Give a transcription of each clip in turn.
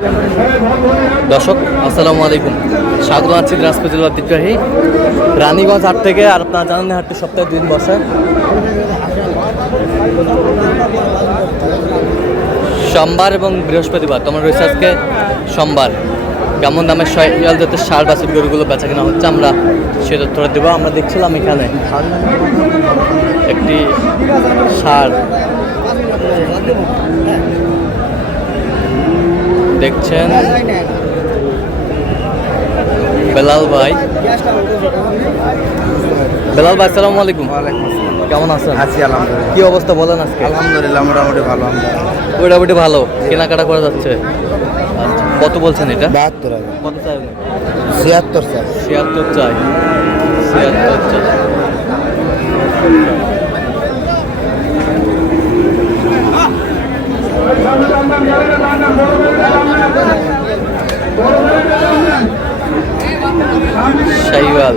দর্শক আসসালামু আলাইকুম, স্বাগত আছি দিনাজপুর জেলার ঐতিহ্যবাহী রানীগঞ্জ হাট থেকে। আর আপনারা জানেন হাটটি সপ্তাহে 2 দিন বসে, সোমবার এবং বৃহস্পতিবার। তোমার রয়েছে আজকে সোমবার। কেমন দামের শয়াল জাতের ষাঁড় বাছুর গরুগুলো বেচা কেনা হচ্ছে আমরা সে তথ্যটা দেবো। আমরা দেখছিলাম এখানে একটি ষাঁড় দেখছেন, বেলাল ভাই। বেলাল ভাই আসসালামু আলাইকুম। কেমন আছেন? আছি আলহামদুলিল্লাহ। কি অবস্থা বলেন আজকে? আলহামদুলিল্লাহ মোটামুটি ভালো। মোটামুটি ভালো, কেনাকাটা করা যাচ্ছে। আচ্ছা, কত বলছেন এটা? 72 টাকা। কত চাই? 76 চাই। 76 চাই। 76 চাই। শাইওয়াল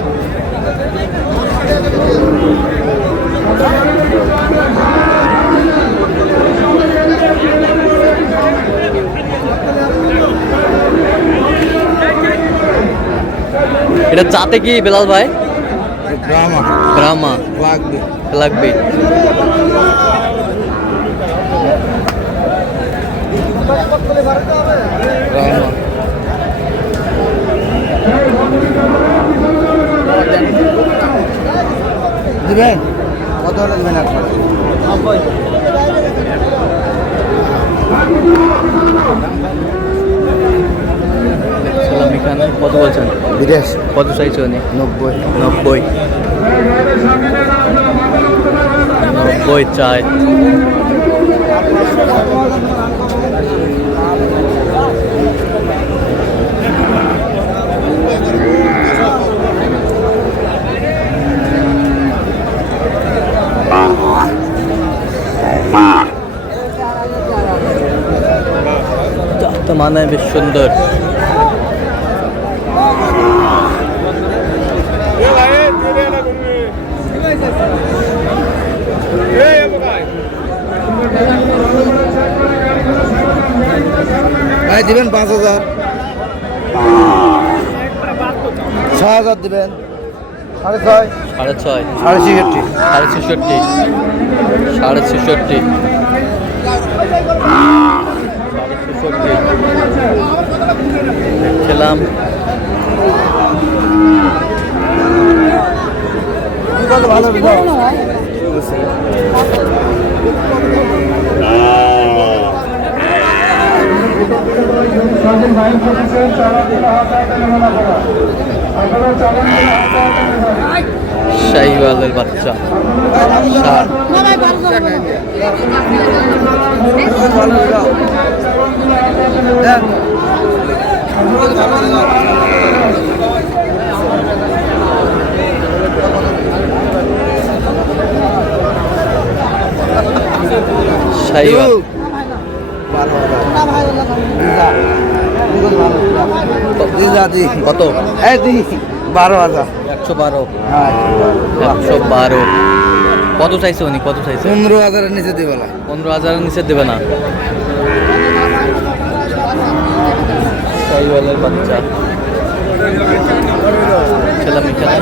এটা চাতে কি বেলাল ভাই? ব্রাহ্মা লাগবে। দিবেন কত হলে দিবেন? আপনার এখানে কত বলছেন? 82। কত চাইছো? 90 চাই। মানে বেশ সুন্দর। দিবেন 5000। 6000 দিবেন। 6.5 6.5 66 খেলাম। ভালো শাইওয়ালের বাচ্চা শাইওয়াল কত? 12,000। 112 কত চাইছে উনি? কত চাইছে? 15,000 নিচে দিবে না। 15,000 নিচে দেবে না। শাইওয়ালের বাচ্চা ছিলাম এখানে।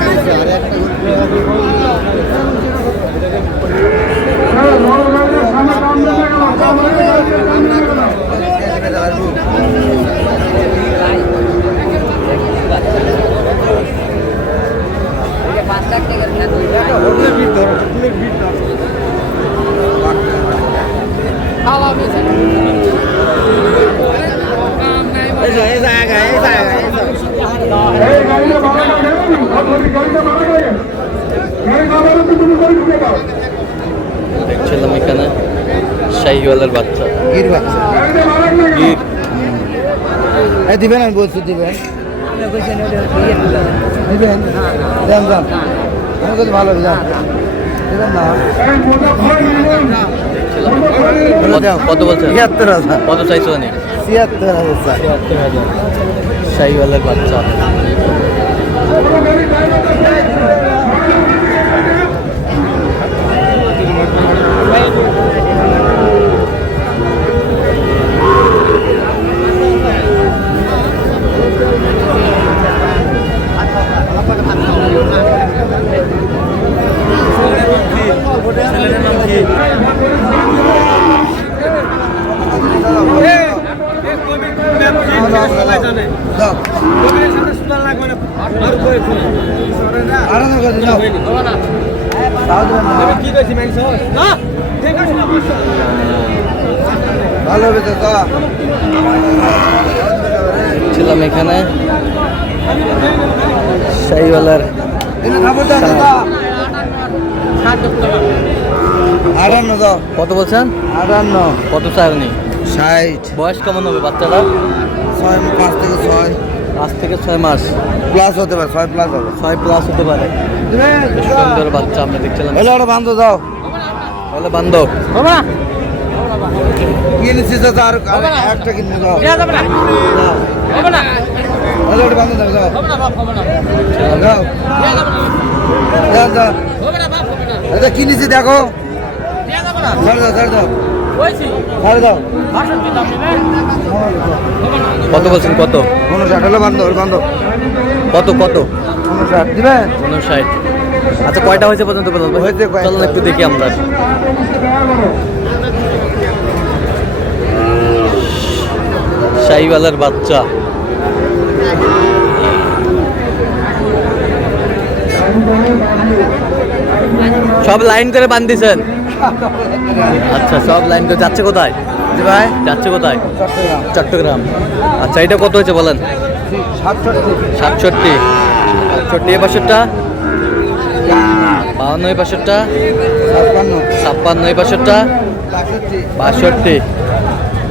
দেখছিলাম এখানে শাইওয়ালের বাচ্চা, গির বাচ্চা। গির দিবেন, আমি বলছি দিবেন। দিবেন দেন দেন, আমি বলছি ভালো দিবেন না। কত বলছেন? ৭৬,০০০। কত চাইছো উনি? ৭৬,০০০। শাইওয়ালের বাচ্চা। আড়ানো করে দাও ভালো হবে তো ছিলাম এখানে শাহিওয়ালার আটান্ন দাও কত বলছেন? 58 কত চাইনি? 60 বয়স কেমন হবে বাচ্চাটা? 5 থেকে 6 5 থেকে 6 মাস প্লাস হতে পারে 6 প্লাস হবে 6 প্লাস হতে পারে। বেশ সুন্দর বাচ্চা আমরা দেখছিলাম। এলে ওটা বান্ধব দাও তাহলে বান্ধব কিনেছি তো আর একটা কিনে দাও এলে ওটা বান্ধব দাও দাও দাও দাও এটা কিনেছি দেখো ছাড় দাও ছাড় দাও কত বলছেন? কত 59 হলো বান্ধব বান্ধব কত কত 59 দিবে 59। আচ্ছা কয়টা হয়েছে পর্যন্ত বলবো? হয়েছে কয়টা। চলুন একটু দেখি আমরা। শাহিওয়ালার বাচ্চা সব লাইন করে বান্ধিছেন? আচ্ছা সব লাইন করে যাচ্ছে কোথায়? জি ভাই যাচ্ছে কোথায়? চট্টগ্রাম চট্টগ্রাম। আচ্ছা এটা কত হয়েছে বলেন? 67 67 এ বছরটা 52 এ বছরটা 56 এ বছরটা 62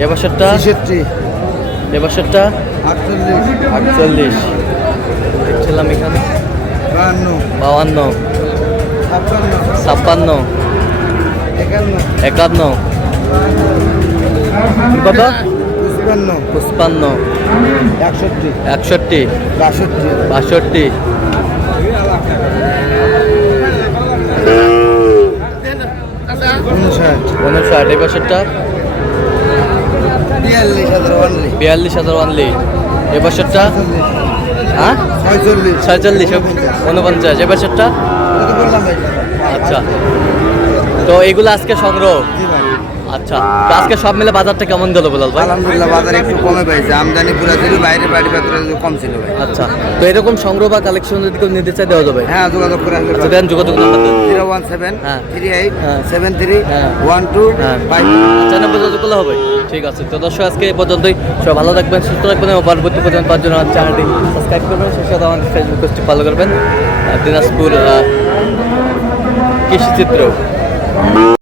এ বছরটা 63 এ বছরটা 48 দেখছিলাম এখানে 52 56 51 কত 55 61 62 59 এ বছরটা 42,000 অনলি এ বছরটা হ্যাঁ 46 49 এ বছরটা। আচ্ছা তো এগুলো আজকে সংগ্রহ। আচ্ছা তো আজকে সব মিলে বাজারটা কেমন গেল বেলাল ভাই? আলহামদুলিল্লাহ বাজার একটু কমে পাইছে আমদানি পুরা ছিল বাইরে বাড়ি পাত্র কম ছিল ভাই আচ্ছা তো এরকম সংগ্রহ বা কালেকশন যদি কেউ নিতে চাই দেওয়া যাবে? হ্যাঁ যোগাযোগ করে আসলে আচ্ছা দেন যোগাযোগ নাম্বার দেন। 017 হ্যাঁ। 38 হ্যাঁ। 73 হ্যাঁ। 12 হ্যাঁ 5 চ্যানেল যোগাযোগ করলে হবে। ঠিক আছে তো দর্শক আজকে এই পর্যন্তই। সবাই ভালো থাকবেন সুস্থ থাকবেন এবং পরবর্তী পর্যন্ত পাওয়ার জন্য আমার চ্যানেলটি সাবস্ক্রাইব করবেন, সেই সাথে আমাদের ফেসবুক পেজটি ফলো করবেন। দিনাজপুর কৃষিচিত্র।